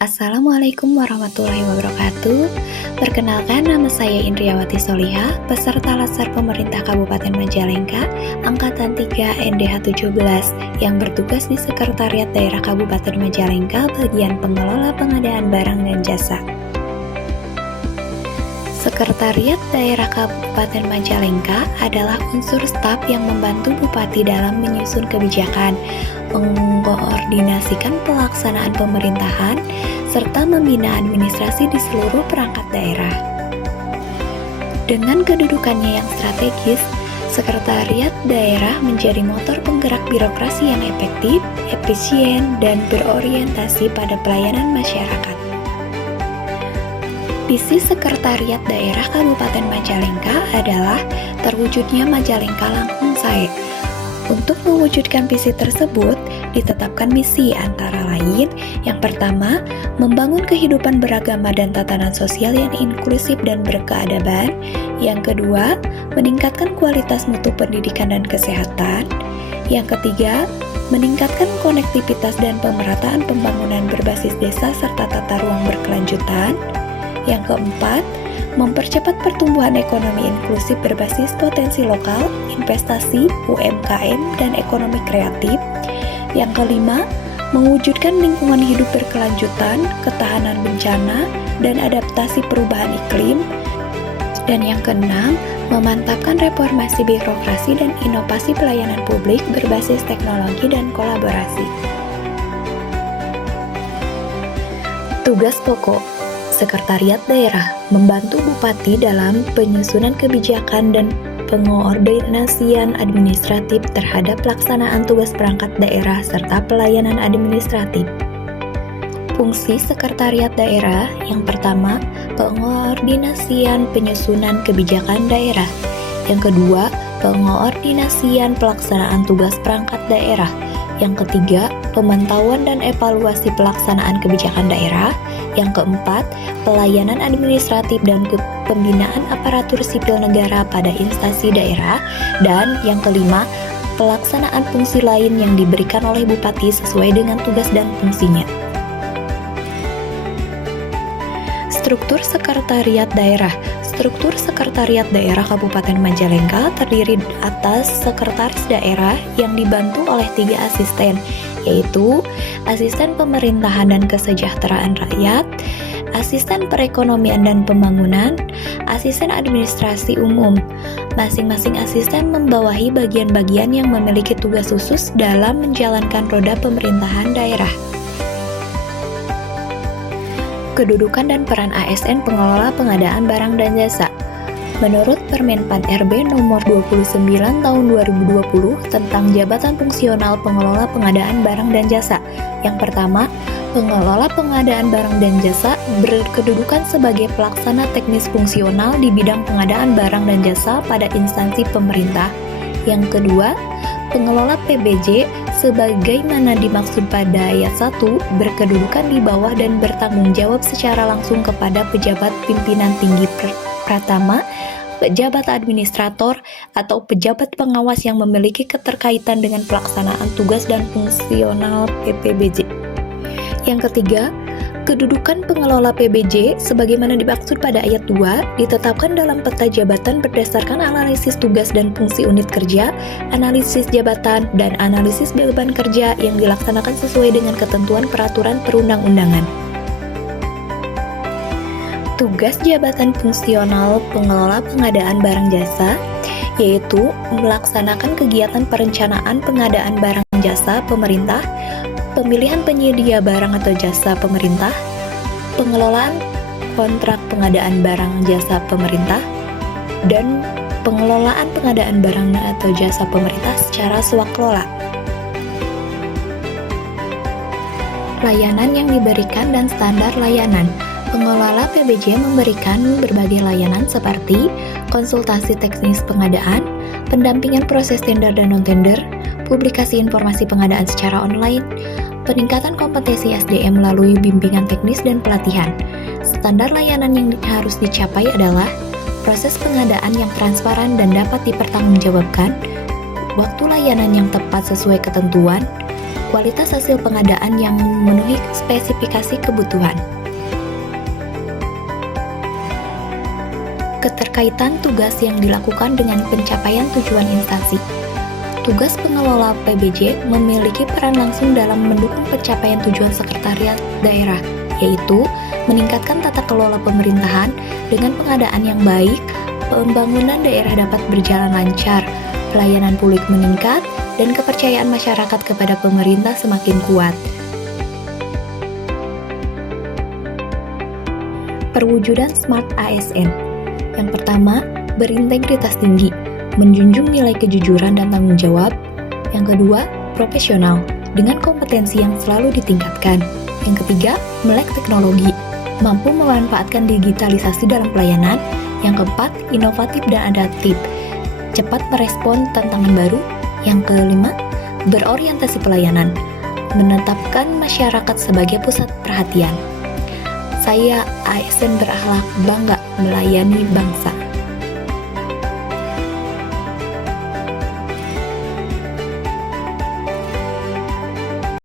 Assalamualaikum warahmatullahi wabarakatuh. Perkenalkan, nama saya Indriawati Solihah, peserta Latsar Pemerintah Kabupaten Majalengka, Angkatan 3 NDH 17, yang bertugas di Sekretariat Daerah Kabupaten Majalengka, bagian pengelola pengadaan barang dan jasa. Sekretariat Daerah Kabupaten Majalengka adalah unsur staf yang membantu Bupati dalam menyusun kebijakan, mengkoordinasikan pelaksanaan pemerintahan, serta membina administrasi di seluruh perangkat daerah. Dengan kedudukannya yang strategis, Sekretariat Daerah menjadi motor penggerak birokrasi yang efektif, efisien, dan berorientasi pada pelayanan masyarakat. Visi Sekretariat Daerah Kabupaten Majalengka adalah terwujudnya Majalengka Langkung Sae. Untuk mewujudkan visi tersebut, ditetapkan misi antara lain, yang pertama, membangun kehidupan beragama dan tatanan sosial yang inklusif dan berkeadaban. Yang kedua, meningkatkan kualitas mutu pendidikan dan kesehatan. Yang ketiga, meningkatkan konektivitas dan pemerataan pembangunan berbasis desa serta tata ruang berkelanjutan. Yang keempat, mempercepat pertumbuhan ekonomi inklusif berbasis potensi lokal, investasi, UMKM, dan ekonomi kreatif. Yang kelima, mewujudkan lingkungan hidup berkelanjutan, ketahanan bencana, dan adaptasi perubahan iklim. Dan yang keenam, memantapkan reformasi birokrasi dan inovasi pelayanan publik berbasis teknologi dan kolaborasi. Tugas pokok Sekretariat Daerah membantu Bupati dalam penyusunan kebijakan dan pengoordinasian administratif terhadap pelaksanaan tugas perangkat daerah serta pelayanan administratif. Fungsi Sekretariat Daerah yang pertama, pengoordinasian penyusunan kebijakan daerah. Yang kedua, pengoordinasian pelaksanaan tugas perangkat daerah. Yang ketiga, pemantauan dan evaluasi pelaksanaan kebijakan daerah. Yang keempat, pelayanan administratif dan pembinaan aparatur sipil negara pada instansi daerah. Dan yang kelima, pelaksanaan fungsi lain yang diberikan oleh Bupati sesuai dengan tugas dan fungsinya. Struktur Sekretariat Daerah. Struktur Sekretariat Daerah Kabupaten Majalengka terdiri atas Sekretaris Daerah yang dibantu oleh 3 asisten, yaitu Asisten Pemerintahan dan Kesejahteraan Rakyat, Asisten Perekonomian dan Pembangunan, Asisten Administrasi Umum. Masing-masing asisten membawahi bagian-bagian yang memiliki tugas khusus dalam menjalankan roda pemerintahan daerah. Kedudukan dan peran ASN pengelola pengadaan barang dan jasa. Menurut Permenpan RB nomor 29 tahun 2020 tentang jabatan fungsional pengelola pengadaan barang dan jasa. Yang pertama, pengelola pengadaan barang dan jasa berkedudukan sebagai pelaksana teknis fungsional di bidang pengadaan barang dan jasa pada instansi pemerintah. Yang kedua, pengelola PBJ sebagaimana dimaksud pada ayat 1 berkedudukan di bawah dan bertanggung jawab secara langsung kepada pejabat pimpinan tinggi pratama, pejabat administrator, atau pejabat pengawas yang memiliki keterkaitan dengan pelaksanaan tugas dan fungsional PPBJ. Yang ketiga, kedudukan pengelola PBJ sebagaimana dimaksud pada ayat 2 ditetapkan dalam peta jabatan berdasarkan analisis tugas dan fungsi unit kerja, analisis jabatan, dan analisis beban kerja yang dilaksanakan sesuai dengan ketentuan peraturan perundang-undangan. Tugas jabatan fungsional pengelola pengadaan barang jasa yaitu melaksanakan kegiatan perencanaan pengadaan barang jasa pemerintah, pemilihan penyedia barang atau jasa pemerintah, pengelolaan kontrak pengadaan barang jasa pemerintah, dan pengelolaan pengadaan barang atau jasa pemerintah secara swaklola. Layanan yang diberikan dan standar layanan. Pengelola PBJ memberikan berbagai layanan seperti konsultasi teknis pengadaan, pendampingan proses tender dan non-tender, publikasi informasi pengadaan secara online, peningkatan kompetensi SDM melalui bimbingan teknis dan pelatihan. Standar layanan yang harus dicapai adalah proses pengadaan yang transparan dan dapat dipertanggungjawabkan, waktu layanan yang tepat sesuai ketentuan, kualitas hasil pengadaan yang memenuhi spesifikasi kebutuhan. Keterkaitan tugas yang dilakukan dengan pencapaian tujuan instansi. Tugas pengelola PBJ memiliki peran langsung dalam mendukung pencapaian tujuan sekretariat daerah, yaitu meningkatkan tata kelola pemerintahan dengan pengadaan yang baik, pembangunan daerah dapat berjalan lancar, pelayanan publik meningkat, dan kepercayaan masyarakat kepada pemerintah semakin kuat. Perwujudan Smart ASN. Yang pertama, berintegritas tinggi, menjunjung nilai kejujuran dan tanggung jawab. Yang kedua, profesional, dengan kompetensi yang selalu ditingkatkan. Yang ketiga, melek teknologi, mampu memanfaatkan digitalisasi dalam pelayanan. Yang keempat, inovatif dan adaptif, cepat merespon tantangan baru. Yang kelima, berorientasi pelayanan, menetapkan masyarakat sebagai pusat perhatian. Saya ASN berakhlak, bangga melayani bangsa.